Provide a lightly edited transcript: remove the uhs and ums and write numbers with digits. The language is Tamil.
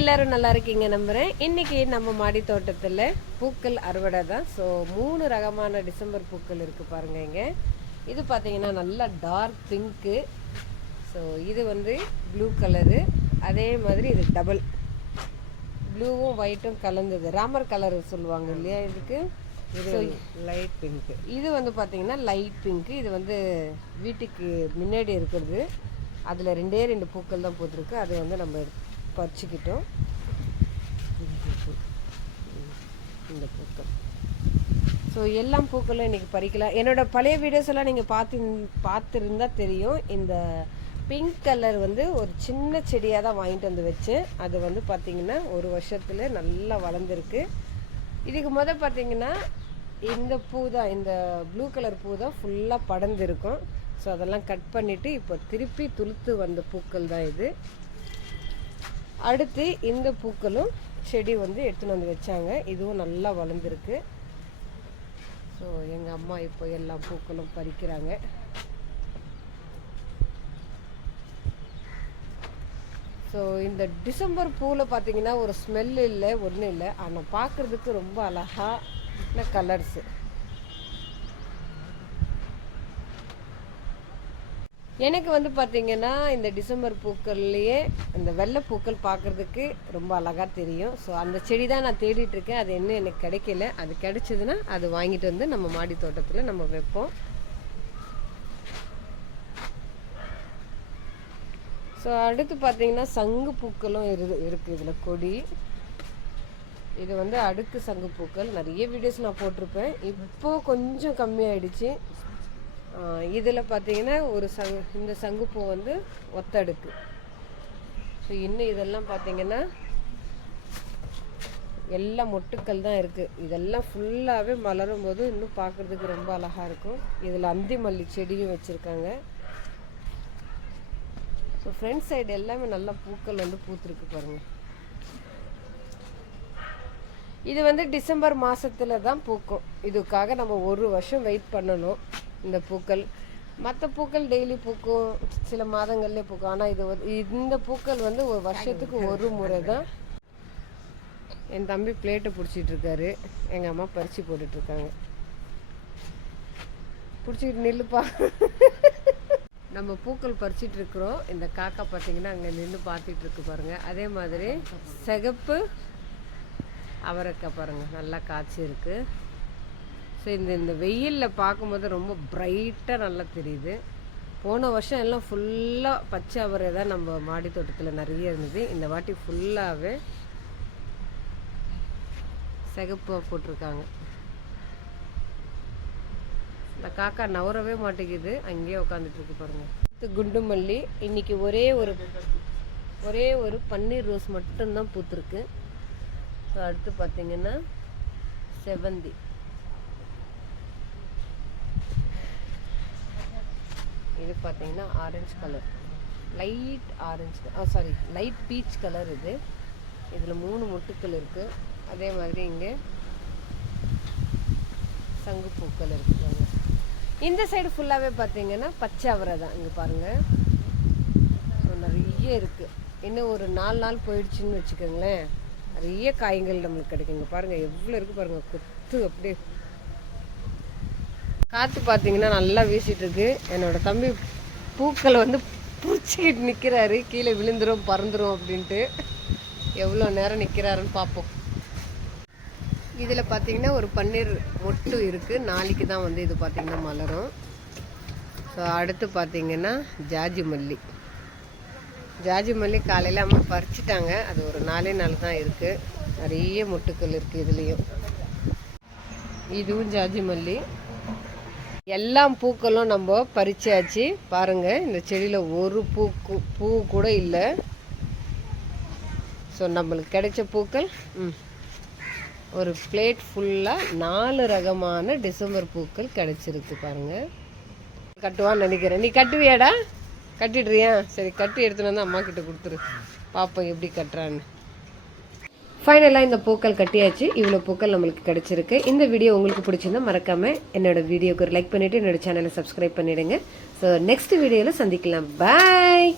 எல்லாரும் நல்லா இருக்கீங்க நம்புறேன். இன்னைக்கு நம்ம மாடி தோட்டத்தில் பூக்கள் அறுவடை தான். ஸோ 3 ரகமான டிசம்பர் பூக்கள் இருக்கு பாருங்க. இங்கே இது பார்த்தீங்கன்னா நல்லா டார்க் பிங்க்கு. ஸோ இது வந்து ப்ளூ கலரு, அதே மாதிரி இது டபுள் ப்ளூவும் ஒயிட்டும் கலந்தது, ராமர் கலர் சொல்லுவாங்க இல்லையா இதுக்கு. இது லைட் பிங்க்கு. இது வந்து பார்த்தீங்கன்னா லைட் பிங்க்கு. இது வந்து வீட்டுக்கு முன்னாடி இருக்கிறது. அதில் 2 பூக்கள் தான் போட்டிருக்கு. அதை வந்து நம்ம பறிச்சுக்கிட்டோம். இந்த பூக்கள் ஸோ எல்லாம் பூக்களும் இன்றைக்கி பறிக்கலாம். என்னோடய பழைய வீடியோஸ் எல்லாம் நீங்கள் பார்த்துருந்தா தெரியும். இந்த பிங்க் கலர் வந்து ஒரு சின்ன செடியாக தான் வாங்கிட்டு வந்து வச்சேன். அது வந்து பார்த்திங்கன்னா 1 வருஷத்தில் நல்லா வளர்ந்துருக்கு. இதுக்கு பார்த்திங்கன்னா இந்த பூ தான், இந்த ப்ளூ கலர் பூ தான் ஃபுல்லாக படர்ந்துருக்கும். ஸோ அதெல்லாம் கட் பண்ணிவிட்டு இப்போ திருப்பி துளுத்து வந்த பூக்கள் தான் இது. அடுத்து இந்த பூக்களும் செடி வந்து எடுத்துன்னு வந்து வச்சாங்க. இதுவும் நல்லா வளர்ந்துருக்கு. ஸோ எங்கள் அம்மா இப்போ எல்லா பூக்களும் பறிக்கிறாங்க. ஸோ இந்த டிசம்பர் பூவில் பார்த்தீங்கன்னா ஒரு ஸ்மெல் இல்லை, ஒன்றும் இல்லை. ஆனால் பார்க்குறதுக்கு ரொம்ப அழகான கலர்ஸு. எனக்கு வந்து பார்த்திங்கன்னா இந்த டிசம்பர் பூக்கள்லேயே இந்த வெள்ளை பூக்கள் பார்க்குறதுக்கு ரொம்ப அழகாக தெரியும். ஸோ அந்த செடி தான் நான் தேடிட்டுருக்கேன். அது இன்னும் எனக்கு கிடைக்கல. அது கிடைச்சதுன்னா அது வாங்கிட்டு வந்து நம்ம மாடி தோட்டத்தில் நம்ம வைப்போம். ஸோ அடுத்து பார்த்திங்கன்னா சங்கு பூக்களும் இருக்குது இதில் கொடி. இது வந்து அடுக்கு சங்கு பூக்கள். நிறைய வீடியோஸ் நான் போட்டிருப்பேன். இப்போது கொஞ்சம் கம்மியாயிடுச்சு. இதில் பார்த்தீங்கன்னா இந்த சங்குப்பூ வந்து ஒத்தடுக்கு. ஸோ இன்னும் இதெல்லாம் பார்த்தீங்கன்னா எல்லாம் மொட்டுக்கள் தான் இருக்குது. இதெல்லாம் ஃபுல்லாகவே மலரும் போது இன்னும் பார்க்குறதுக்கு ரொம்ப அழகாக இருக்கும். இதில் அந்தி மல்லி செடியும் வச்சுருக்காங்க. ஸோ ஃப்ரண்ட் சைடு எல்லாமே நல்லா பூக்கள் வந்து பூத்துருக்கு பாருங்கள். இது வந்து டிசம்பர் மாதத்தில் தான் பூக்கும். இதுக்காக நம்ம 1 வருஷம் வெயிட் பண்ணணும். இந்த பூக்கள், மற்ற பூக்கள் டெய்லி பூக்கும், சில மாதங்கள்லேயே பூக்கும். ஆனால் இந்த பூக்கள் வந்து 1 வருஷத்துக்கு 1 முறை தான். என் தம்பி பிளேட்டை பிடிச்சிட்டு இருக்காரு. எங்கள் அம்மா பறித்து போட்டுட்ருக்காங்க. பிடிச்சிக்கிட்டு நில்லுப்பா. நம்ம பூக்கள் பறிச்சிட்டு இருக்கிறோம். இந்த காக்கா பார்த்தீங்கன்னா அங்கே நின்று பார்த்துட்டு இருக்கு பாருங்கள். அதே மாதிரி சிகப்பு அவரைக்காய் பாருங்கள், நல்லா காய்ச்சி இருக்குது. ஸோ இந்த வெயிலில் பார்க்கும்போது ரொம்ப பிரைட்டாக நல்லா தெரியுது. போன வருஷம் எல்லாம் ஃபுல்லாக பச்சை அவரை தான் நம்ம மாடி தோட்டத்தில் நிறைய இருந்தது. இந்த வாட்டி ஃபுல்லாகவே சிகப்பாக போட்டிருக்காங்க. இந்த காக்கா நவரவே மாட்டேங்குது, அங்கேயே உட்காந்துட்ருக்கு பாருங்கள். இது குண்டு மல்லி. இன்றைக்கி ஒரே ஒரு பன்னீர் ரோஸ் மட்டும்தான் பூத்துருக்கு. ஸோ அடுத்து பார்த்திங்கன்னா செவந்தி. இது பார்த்தீங்கன்னா orange colour, light orange, light peach colour. இதில் 3 மொட்டுக்கள் இருக்குது. அதே மாதிரி இங்கே சங்கு பூக்கள் இருக்குங்க. இந்த சைடு ஃபுல்லாகவே பார்த்தீங்கன்னா பச்சை அவரை தான். இங்கே பாருங்கள், ஸோ நிறைய இருக்குது. இன்னும் ஒரு 4 நாள் போயிடுச்சுன்னு வச்சுக்கோங்களேன், நிறைய காய்கள் நம்மளுக்கு கிடைக்குங்க. பாருங்கள் எவ்வளோ இருக்குது பாருங்கள், கொத்து அப்படியே. காற்று பார்த்தீங்கன்னா நல்லா வீசிட்டு இருக்கு. என்னோடய தம்பி பூக்களை வந்து பூச்சிக்கிட்டு நிற்கிறாரு. கீழே விழுந்துரும் பறந்துடும் அப்படின்ட்டு. எவ்வளோ நேரம் நிற்கிறாருன்னு பார்ப்போம். இதில் பார்த்தீங்கன்னா ஒரு பன்னீர் மொட்டு இருக்குது. நாளைக்கு தான் வந்து இது பார்த்திங்கன்னா மலரும். ஸோ அடுத்து பார்த்திங்கன்னா ஜாஜி மல்லி காலையில் அம்மா பறிச்சிட்டாங்க. அது ஒரு 4 நாள் தான் இருக்குது. நிறைய மொட்டுக்கள் இருக்குது இதுலேயும். இதுவும் ஜாஜி மல்லி. எல்லா பூக்களும் நம்ம பறிச்சாச்சு பாருங்கள். இந்த செடியில் ஒரு பூ கூட இல்லை. ஸோ நம்மளுக்கு கிடைச்ச பூக்கள் ஒரு பிளேட் ஃபுல்லாக 4 ரகமான டிசம்பர் பூக்கள் கிடைச்சிருக்கு பாருங்கள். கட்டுவான்னு நினைக்கிறேன். நீ கட்டுவியாடா? கட்டிடுறியா? சரி, கட்டி எடுத்துன்னு வந்து அம்மா கிட்ட கொடுத்துரு, பார்ப்போம் எப்படி கட்டுறான்னு. ஃபைனலாக இந்த பூக்கள் கட்டியாச்சு. இவ்வளோ பூக்கள் நம்மளுக்கு கிடச்சிருக்கு. இந்த வீடியோ உங்களுக்கு பிடிச்சிருந்தா மறக்காமல் என்னோடய வீடியோக்கு ஒரு லைக் பண்ணிவிட்டு என்னோடய சேனலை சப்ஸ்கிரைப் பண்ணிவிடுங்க. ஸோ நெக்ஸ்ட் வீடியோவில் சந்திக்கலாம். பாய்.